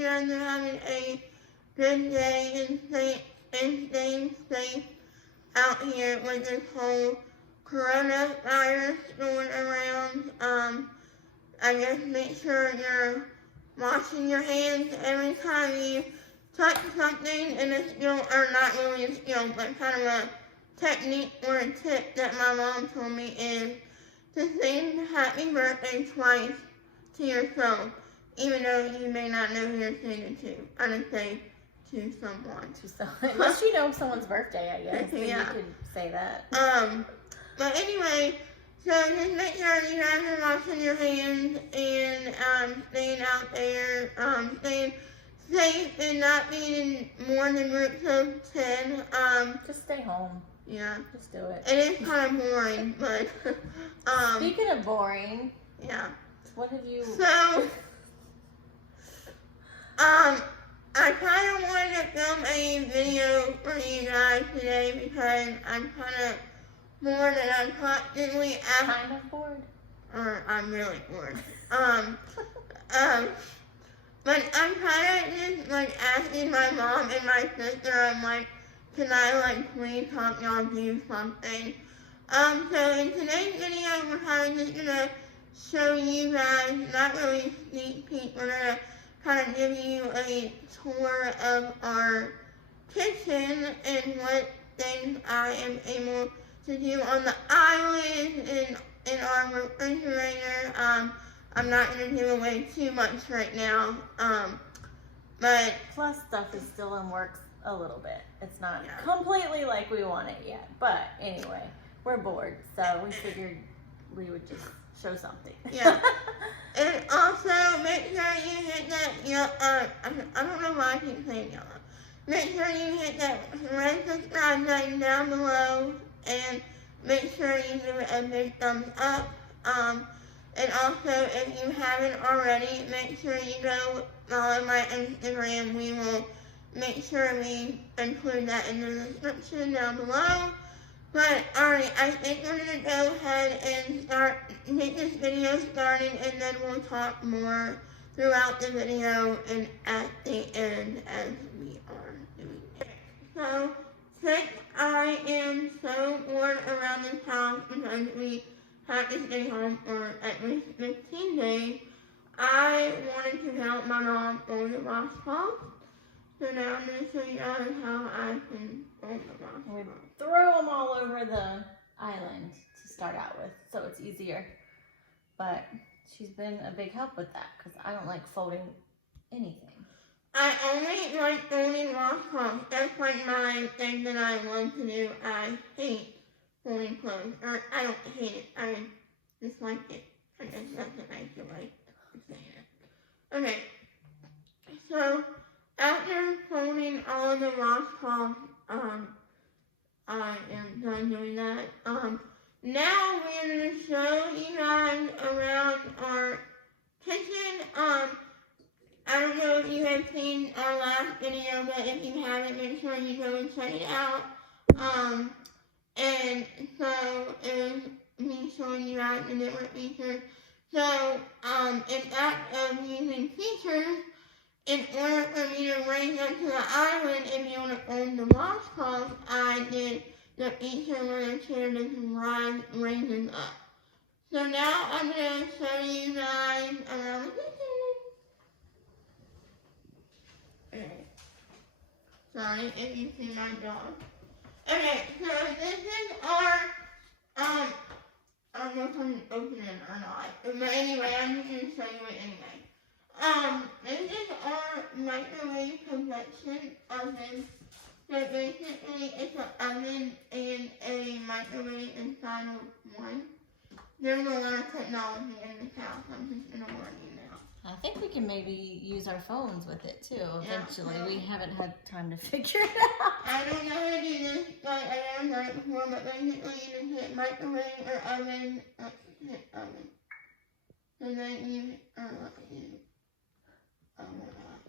you guys are having a good day and staying safe out here with this whole coronavirus going around. I guess make sure you're washing your hands every time you touch something, and a skill, or not really a skill, but kind of a technique or a tip that my mom told me is to sing happy birthday twice to yourself, even though you may not know who you're singing to. I would say to someone. Unless you know someone's birthday, I guess. Then Yeah. You could say that. But anyway, so just make sure you guys are washing your hands and staying out there, staying safe and not being in more than groups of 10. Just stay home. Yeah. Just do it. It is kind of boring, but speaking of boring, yeah. What have you? So, I kind of wanted to film a video for you guys today because I'm kind of bored and I'm constantly Kind of bored? Or I'm really bored. But I'm kind of just like asking my mom and my sister, I'm like, can I like please help y'all do something? So in today's video, we're kind of just gonna show you guys, not really a sneak peek, we're gonna kind of give you a tour of our kitchen and what things I am able to do on the island and in our refrigerator. I'm not going to give away too much right now, but plus stuff is still in works a little bit. It's not completely like we want it yet, but anyway, we're bored, so we figured we would just show something. Yeah. And also, make sure you hit that I don't know why I keep saying yellow. Make sure you hit that red subscribe button down below, and make sure you give it a big thumbs up. And also, if you haven't already, make sure you go follow my Instagram. We will make sure we include that in the description down below. But, alright, I think we're going to go ahead and get this video started, and then we'll talk more throughout the video and at the end as we are doing it. So, since I am so bored around this house because we have to stay home for at least 15 days, I wanted to help my mom fold the washcloth. So now I'm going to show you guys how I can fold the washcloth. We throw them all over the island to start out with, so it's easier. But she's been a big help with that because I don't like folding anything. I only like folding washcloths. That's like my thing that I want to do. I hate folding clothes. Or I don't hate it. I dislike it. I guess that's a nicer way of saying it. Okay. So after folding all of the washcloths, I am done doing that. Now we're going to show you guys around our kitchen. I don't know if you have seen our last video, but if you haven't, make sure you go and check it out. And so it was me showing you guys the different features. So, in fact of using features, in order for me to raise up to the island and be able to fold the washcloth, I did the feature where the chair just raises up. So now I'm going to show you guys around the kitchen. Okay. Sorry if you see my dog. Okay, so this is our, I don't know if I can open it or not. But anyway, I'm just going to show you it anyway. This is our microwave convection oven. So basically, it's an oven and a microwave inside of one. There's a lot of technology in this house. I'm just going to warn you now. I think we can maybe use our phones with it too, eventually. Yeah. We haven't had time to figure it out. I don't know how to do this, but I never done it before, but basically you just hit microwave or oven, hit oven. And then you, oh my gosh.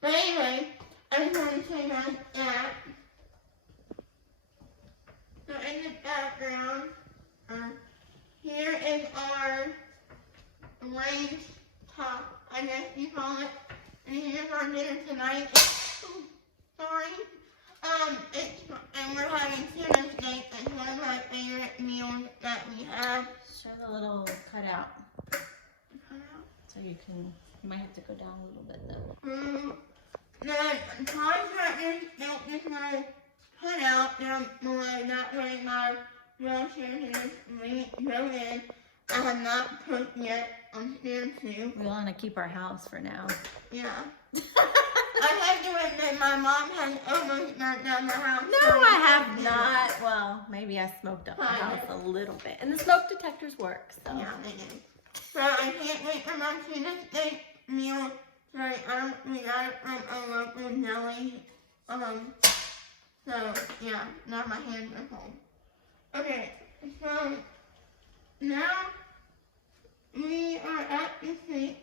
But anyway, I just want to show you guys that. So in the background, here is our range top, I guess you call it. and here's our dinner tonight. Sorry. And we're having tuna steak. It's one of my favorite meals that we have. Show the little cutout. So you might have to go down a little bit though. The contractor's built this little cutout down below. That way my wheelchair can go in. I have not put yet on stairs too. We want to keep our house for now. Yeah. I have to admit, my mom has almost burnt down the house. No, I have not. Well, maybe I smoked up the house a little bit. And the smoke detectors work, so. Yeah, they do. So I can't wait for my tuna steak meal. Sorry, we got it from a local deli. So, yeah, now my hands are cold. Okay, so now we are at the sink.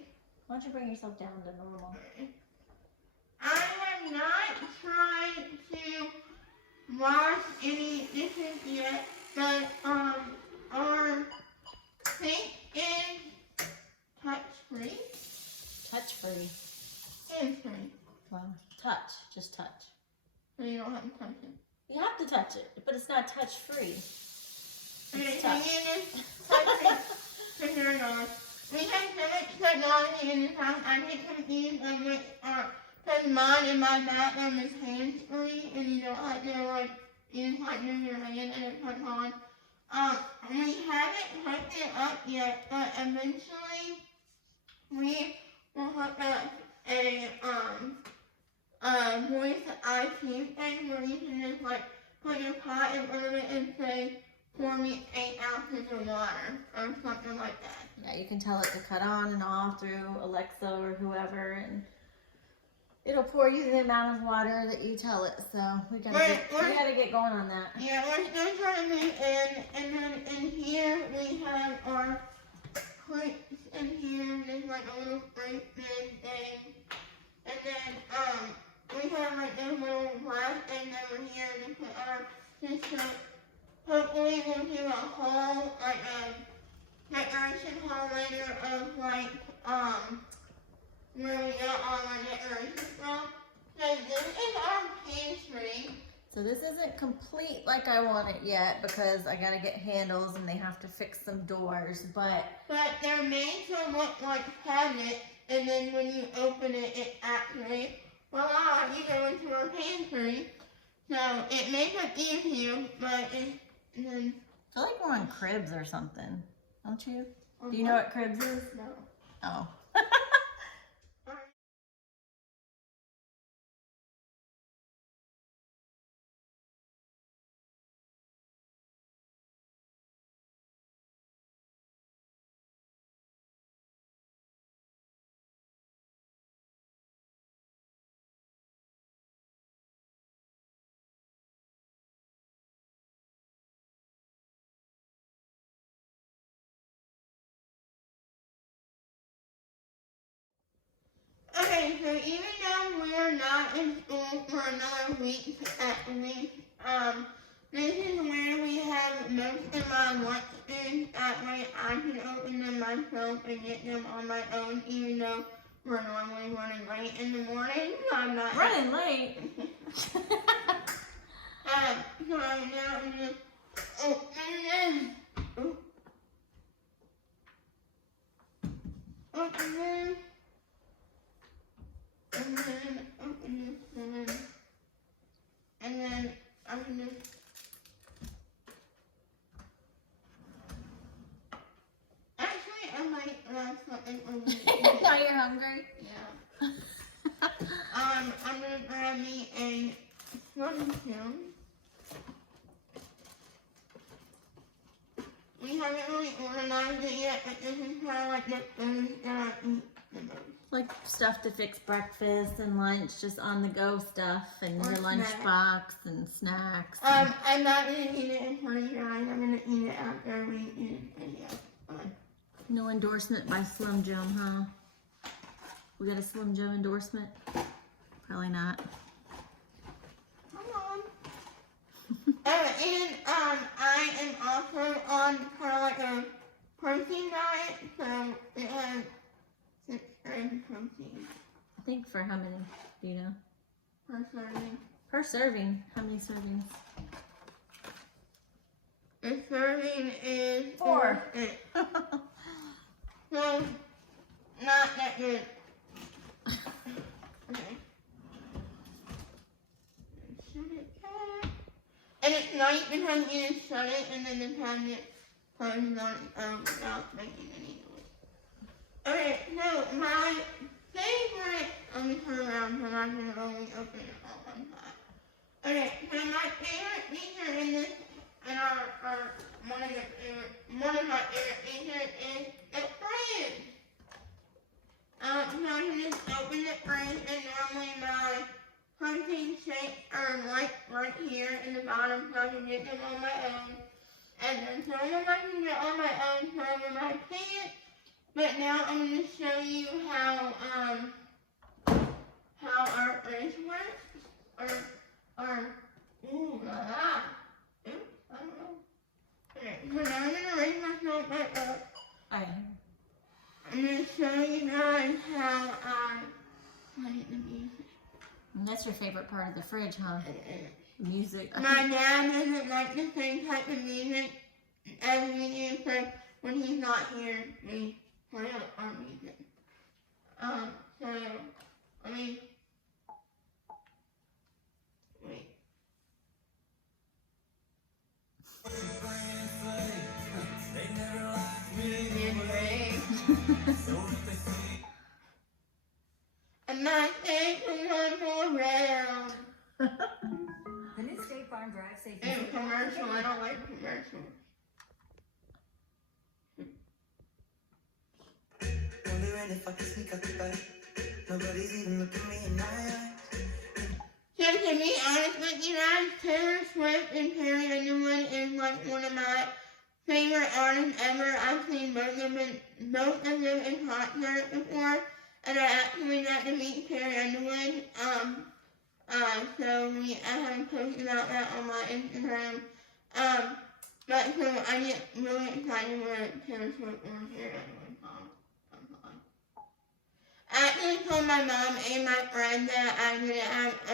Why don't you bring yourself down to normal? I have not tried to wash any dishes yet, but our sink is touch-free. Touch-free? Hands-free. Well, touch. Just touch. So you don't have to touch it. You have to touch it, but it's not touch-free. Okay, so you just touch it to turn it on. We have so much technology in this house, I get confused on which because mine in my bathroom is hands-free, and you don't have to, like, you just like move your hand and it comes on. We haven't hooked it up yet, but eventually we will hook up a voice IP thing where you can just, like, put your pot in front of it and say, pour me 8 ounces of water, or something like that. Yeah, you can tell it to cut on and off through Alexa or whoever, and it'll pour you the amount of water that you tell it. So we gotta get going on that. Yeah, we're still trying to move in, and then in here we have our clips in here. There's like a little break bed thing, and then we have like this little glass thing over here to put our system. Hopefully we'll do a whole like decoration haul later of like where we got all our decorations from. So this is our pantry. So this isn't complete like I want it yet because I gotta get handles and they have to fix some doors, but they're made to look like cabinets, and then when you open it, it activates. Voila, you go into our pantry. So it may look easier, but then I feel like we're on cribs or something, don't you? Do you know what cribs is? No. Oh. Okay, so even though we're not in school for another week at least, this is where we have most of my lunch things. That way I can open them myself and get them on my own, even though we're normally running late in the morning. I'm not running late. So now I'm gonna open this. Open this. And then open this one. And then open this. Actually, I might grab something over here. Now you're hungry? Yeah. I'm gonna grab me a swimming spoon. We haven't really organized it yet, but this is kind of like the things that I eat the most. Like stuff to fix breakfast and lunch, just on the go stuff, and Or your lunch snacks. box and snacks. I'm not gonna eat it in front of you guys. I'm gonna eat it after we eat the video. No endorsement by Slim Jim, huh? We got a Slim Jim endorsement? Probably not. Come on. And I am also on kind of like a protein diet, so it has 6 grams of protein. think for how many? Do you know? Per serving. Per serving, how many servings? The serving is 4. So, not that good. Okay. Shut it back. And it's nice because you just shut it and then the cabinet closes on its own without making any noise. Okay, so my favorite, let me turn around because I can only open it all one time. Okay, so my favorite feature in this, in our one of my favorite features is the fridge. So I can just open the fridge and normally my protein shakes are right here in the bottom so I can get them on my own. And then some of them I can get on my own, some of them I can't. But now I'm going to show you how our fridge works. Ooh, I don't know. Okay, so now I'm going to raise myself back up. Alright. I'm going to show you guys how I play the music. And that's your favorite part of the fridge, huh? Music. My dad doesn't like the same type of music as we do, so when he's not here, we play our music. So, let me, wait. And my face is on Boredom. The new State Farm Drive Safe And commercial, I don't like commercials. Wondering if I can sneak out the back. Nobody's even looking me in my eyes. So to be honest with you guys, Taylor Swift and Carrie Underwood is like one of my favorite artists ever. I've seen both of them in concert before, and I actually got to meet Carrie Underwood. So I haven't posted about that on my Instagram. But so I get really excited when Taylor Swift or Carrie Underwood comes on. I actually told my mom and my friend that I didn't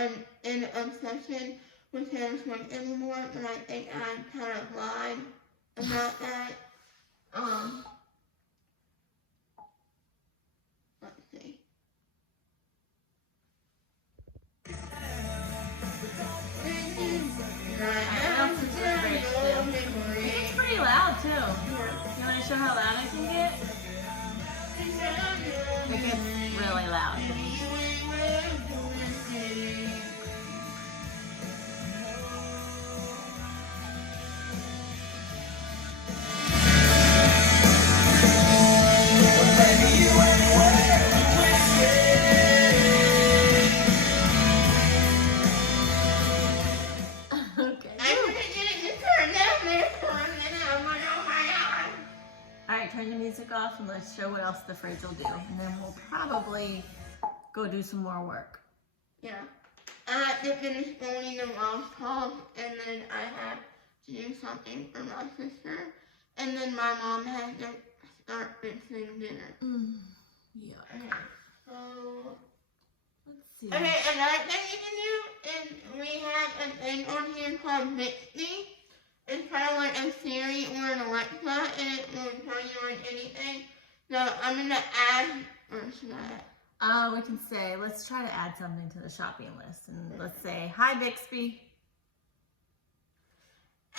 have an obsession with Taylor Swift anymore, but I think I kind of lied about that. Let's see. It's pretty loud too. You want to show how loud I can get? It gets really loud. Alright, turn the music off and let's show what else the fridge will do. And then we'll probably go do some more work. Yeah. I have to finish folding the washcloth, and then I have to do something for my sister. And then my mom has to start fixing dinner. Yeah. Okay, so... Let's see. Okay, another thing you can do is we have a thing on here called Mixie. It's kind of like a Siri or an Alexa, and it will tell you like anything. So I'm gonna add, or should I? We can say, let's try to add something to the shopping list. And let's say, hi Bixby.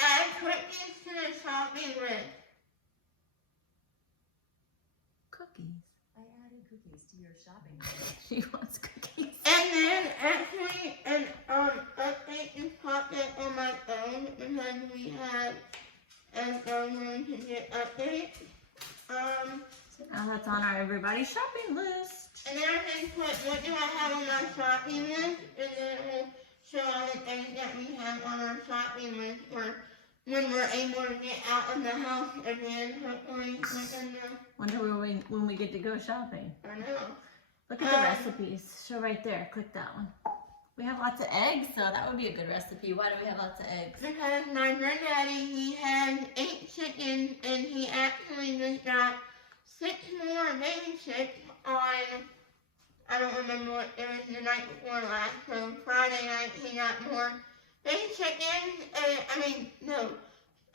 Add cookies to the shopping list. Cookies. I added cookies to your shopping list. She wants cookies. And then actually an update just popped up on my phone because we have a phone room to get updates. Now that's on our everybody shopping list. And then I can put what do I have on my shopping list, and then it will show all the things that we have on our shopping list for when we're able to get out of the house again, hopefully within the... Wonder when we get to go shopping. I know. Look at the recipes. Show right there. Click that one. We have lots of eggs, so that would be a good recipe. Why do we have lots of eggs? Because my granddaddy, he has 8 chickens, and he actually just got 6 more baby chicks on I don't remember what it was the night before last. So Friday night he got more baby chickens. No,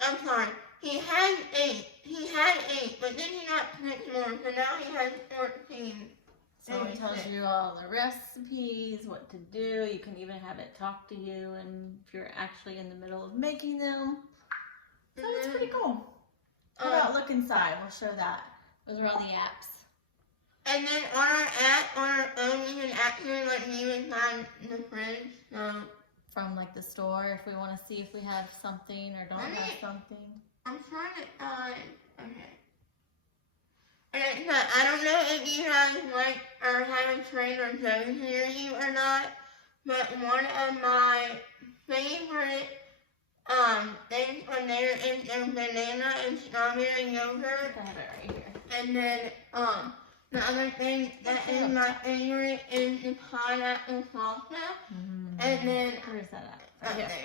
I'm sorry. He had 8. He had 8, but then he got 6 more. So now he has 14. So it tells you all the recipes, what to do. You can even have it talk to you, and if you're actually in the middle of making them. So it's pretty cool. How about look inside? We'll show that. Those are all the apps. And then on our app, on our own, we can actually view inside the fridge. So from like the store, if we want to see if we have something or don't have something. I'm trying to find. Okay. Okay, so I don't know if you guys like or have a Trader Joe's near you or not, but one of my favorite things on there is their banana and strawberry yogurt. I have it right here. And then the other thing that is my favorite is the pineapple salsa. And then where is that at? Right there.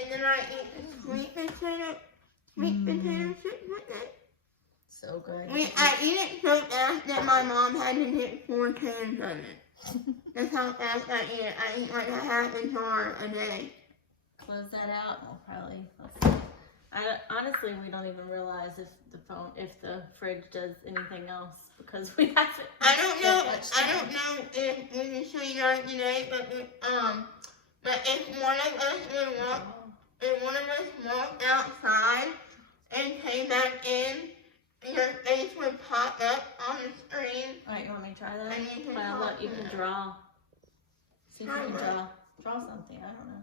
And then I eat the sweet potato chips with it. So good. I eat it so fast that my mom had to get 4 cans of it. That's how fast I eat it. I eat like a half a jar a day. Close that out. We'll probably. Let's see. Honestly, we don't even realize if the fridge does anything else because we haven't. I don't know if we can show you guys today, but if one of us walked outside and came back in, your face would pop up on the screen. Alright, you want me to try that? And you can Well, look, you can draw. See if you can Try draw something. I don't know.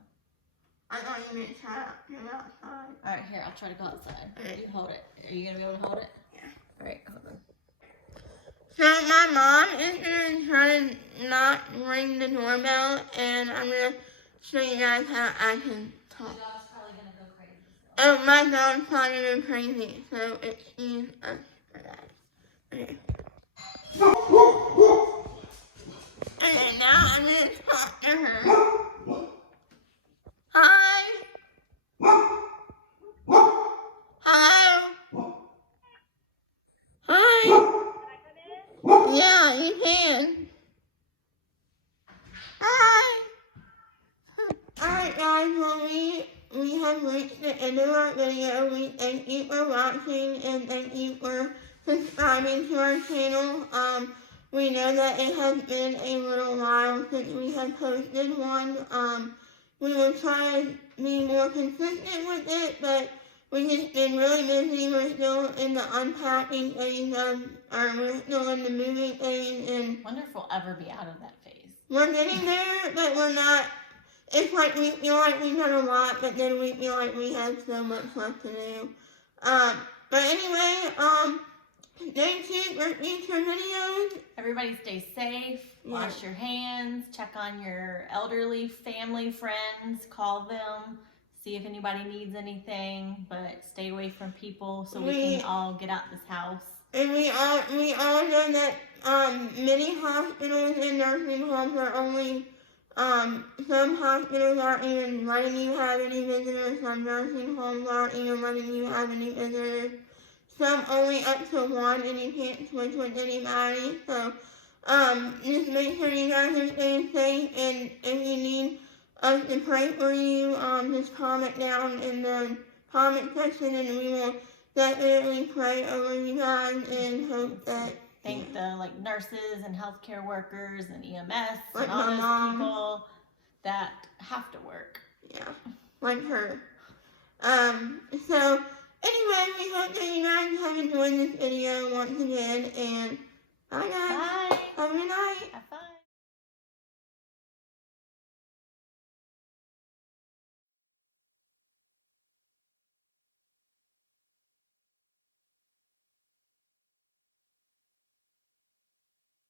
I thought you meant try out from outside. Alright, here, I'll try to go outside. Okay. You hold it. Are you going to be able to hold it? Yeah. Alright, hold on. So my mom is going to try to not ring the doorbell, and I'm going to show you guys how I can talk. The dog's probably going to go crazy. Oh, my dog's probably going to go crazy, so excuse us for that. Okay. Okay, now I'm going to talk to her. Hi. Hello. Hi. Yeah, you can. Hi. Alright guys, well we have reached the end of our video. We thank you for watching and thank you for subscribing to our channel. We know that it has been a little while since we have posted one. We will try to be more consistent with it, but we've just been really busy. We're still in the unpacking phase we're still in the moving phase, and I wonder if we'll ever be out of that phase. we're getting there, but we're not. It's like we feel like we've done a lot, but then we feel like we have so much left to do. But anyway, stay tuned for future videos. Everybody stay safe, wash your hands, check on your elderly family, friends, call them, see if anybody needs anything, but stay away from people so we can all get out this house. And we all know that many hospitals and nursing homes are only, some hospitals aren't even letting you have any visitors, some nursing homes aren't even letting you have any visitors. Some only up to 1 and you can't switch with anybody. So just make sure you guys are staying safe, and if you need us to pray for you, just comment down in the comment section and we will definitely pray over you guys and hope that thank the nurses and healthcare workers and EMS like and all my those mom. people that have to work. Yeah, like her. So anyway, we hope that you guys have enjoyed this video once again, and bye guys. Bye. Have a good night. Have fun.